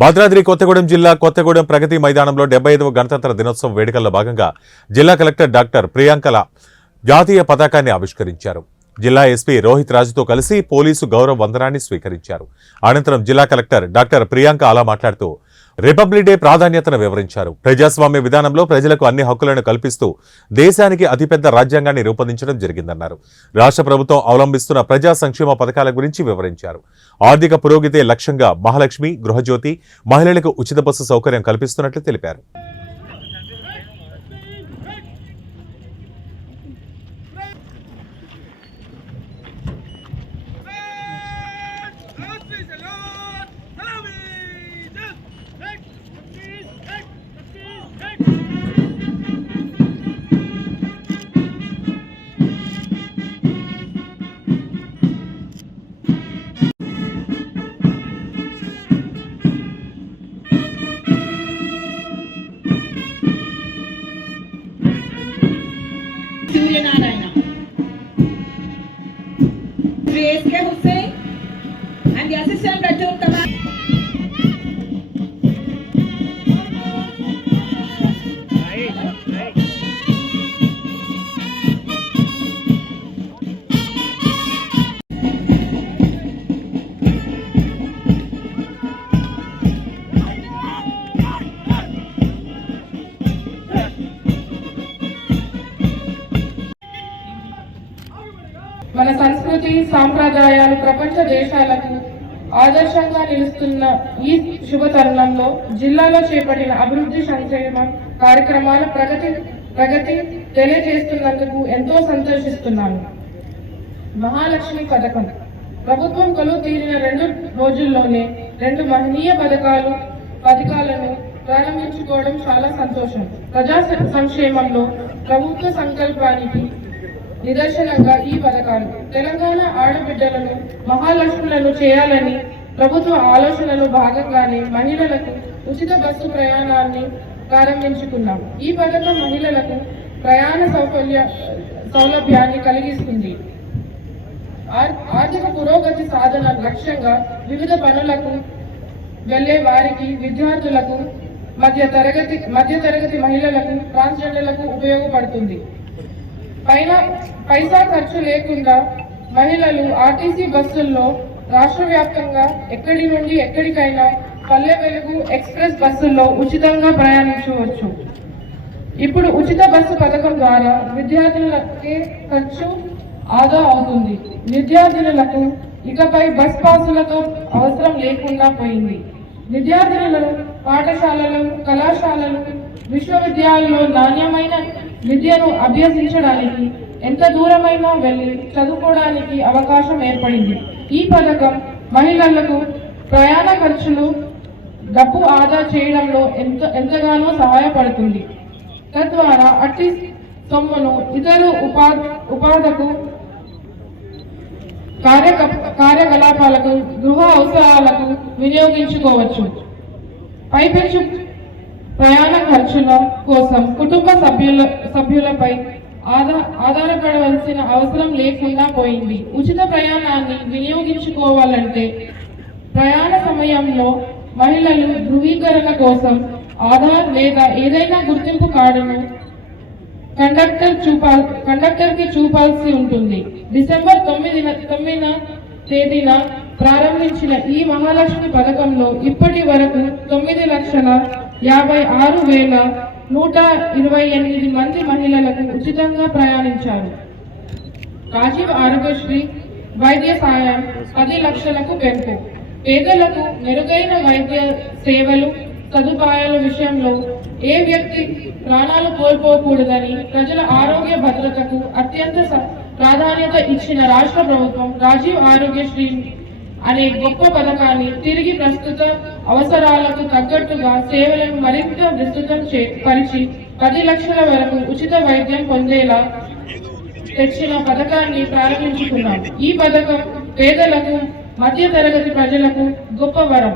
భద్రాద్రి కొత్తగూడెం జిల్లా కొత్తగూడెం ప్రగతి మైదానంలో 75వ గణతంత్ర దినోత్సవం వేడుకల్లో భాగంగా జిల్లా కలెక్టర్ డాక్టర్ ప్రియాంకల జాతీయ పతాకాన్ని ఆవిష్కరించారు. జిల్లా ఎస్పీ రోహిత్ రాజుతో కలిసి పోలీసు గౌరవ వందనాన్ని స్వీకరించారు. అనంతరం జిల్లా కలెక్టర్ డాక్టర్ ప్రియాంక అలా మాట్లాడుతూ రిపబ్లిక్ డే ప్రాధాన్యతను వివరించారు. ప్రజాస్వామ్య విధానంలో ప్రజలకు అన్ని హక్కులను కల్పిస్తూ దేశానికి అతిపెద్ద రాజ్యాంగాన్ని రూపొందించడం జరిగిందన్నారు. రాష్ట్ర ప్రభుత్వం అవలంబిస్తున్న ప్రజా సంక్షేమ పథకాల గురించి వివరించారు. ఆర్థిక పురోగతి లక్ష్యంగా మహాలక్ష్మి, గృహజ్యోతి, మహిళలకు ఉచిత బస్సు సౌకర్యం కల్పిస్తున్నట్లు తెలిపారు. SK Hussain and the Assistant Platoon Commander. మన సంస్కృతి సాంప్రదాయాలు ప్రపంచ దేశాలకు ఆదర్శంగా నిలుస్తున్న ఈ శుభ తరుణంలో జిల్లాలో చేపట్టిన అభివృద్ధి సంక్షేమ కార్యక్రమాల ప్రగతి తెలియజేస్తున్నందుకు ఎంతో సంతోషిస్తున్నాను. మహాలక్ష్మి పథకం ప్రభుత్వం కొలువు తీరిన 2 రోజుల్లోనే 2 మహనీయ పథకాలను ప్రారంభించుకోవడం చాలా సంతోషం. ప్రజా సంక్షేమంలో ప్రభుత్వ సంకల్పానికి నిదర్శనంగా ఈ పథకాలు తెలంగాణ ఆడబిడ్డలను మహాలక్ష్ములను చేయాలని ప్రభుత్వ ఆలోచనలో భాగంగానే మహిళలకు ఉచిత బస్సు ప్రయాణాన్ని ప్రారంభించుకున్నాం. ఈ పథకం మహిళలకు ప్రయాణ సౌలభ్యాన్ని కలిగిస్తుంది. ఆర్థిక పురోగతి సాధన లక్ష్యంగా వివిధ పనులకు వెళ్లే వారికి, విద్యార్థులకు, మధ్యతరగతి మహిళలకు, ట్రాన్స్జెండర్లకు ఉపయోగపడుతుంది. పైసా ఖర్చు లేకుండా మహిళలు ఆర్టీసీ బస్సుల్లో రాష్ట్ర వ్యాప్తంగా ఎక్కడి నుండి ఎక్కడికైనా పల్లె వెలుగు ఎక్స్ప్రెస్ బస్సుల్లో ఉచితంగా ప్రయాణించవచ్చు. ఇప్పుడు ఉచిత బస్సు పథకం ద్వారా విద్యార్థులకే ఖర్చు ఆదా అవుతుంది. విద్యార్థినులకు ఇకపై బస్ పాసులతో అవసరం లేకుండా పోయింది. విద్యార్థినులు పాఠశాలలు, కళాశాలలు, విశ్వవిద్యాలయాల్లో నాణ్యమైన విద్యను అభ్యసించడానికి ఎంత దూరమైనా వెళ్ళి చదువుకోవడానికి అవకాశం ఏర్పడింది. ఈ పథకం మహిళలకు ప్రయాణ ఖర్చులు, డబ్బు ఆదా చేయడంలో ఎంతగానో సహాయపడుతుంది. తద్వారా అట్టి సొమ్మును ఇతర ఉపాధకు, కార్యకలాపాలకు, గృహ అవసరాలకు వినియోగించుకోవచ్చు. పైపెచ్చు ప్రయాణ ఖర్చుల కోసం కుటుంబ సభ్యులపై ఆధారపడవలసిన అవసరం లేకుండా పోయింది. ఉచిత ప్రయాణాన్ని వినియోగించుకోవాలంటే ప్రయాణ సమయంలో మహిళలు ధృవీకరణ కోసం ఆధార్ లేదా ఏదైనా గుర్తింపు కార్డును కండక్టర్కి చూపాల్సి ఉంటుంది. డిసెంబర్ 9న తేదీన ప్రారంభించిన ఈ మహాలక్ష్మి పథకంలో ఇప్పటి వరకు 9,56,128 మంది మహిళలకు ఉచితంగా ప్రయాణించారు. రాజీవ్ ఆరోగ్యశ్రీ వైద్య సాయం 10 లక్షలకు పెంపు. పేదలకు మెరుగైన వైద్య సేవలు, సదుపాయాల విషయంలో ఏ వ్యక్తి ప్రాణాలు కోల్పోకూడదని ప్రజల ఆరోగ్య భద్రతకు అత్యంత ప్రాధాన్యత ఇచ్చిన రాష్ట్ర ప్రభుత్వం రాజీవ్ ఆరోగ్యశ్రీ అనే గొప్ప పథకాన్ని తిరిగి ప్రస్తుత అవసరాలకు తగ్గట్టుగా సేవలను మరింత విస్తృతం పరిచి 10 లక్షల వరకు ఉచిత వైద్యం పొందేలా తెచ్చిన పథకాన్ని ప్రారంభించుకున్నాం. ఈ పథకం పేదలకు, మధ్యతరగతి ప్రజలకు గొప్ప వరం.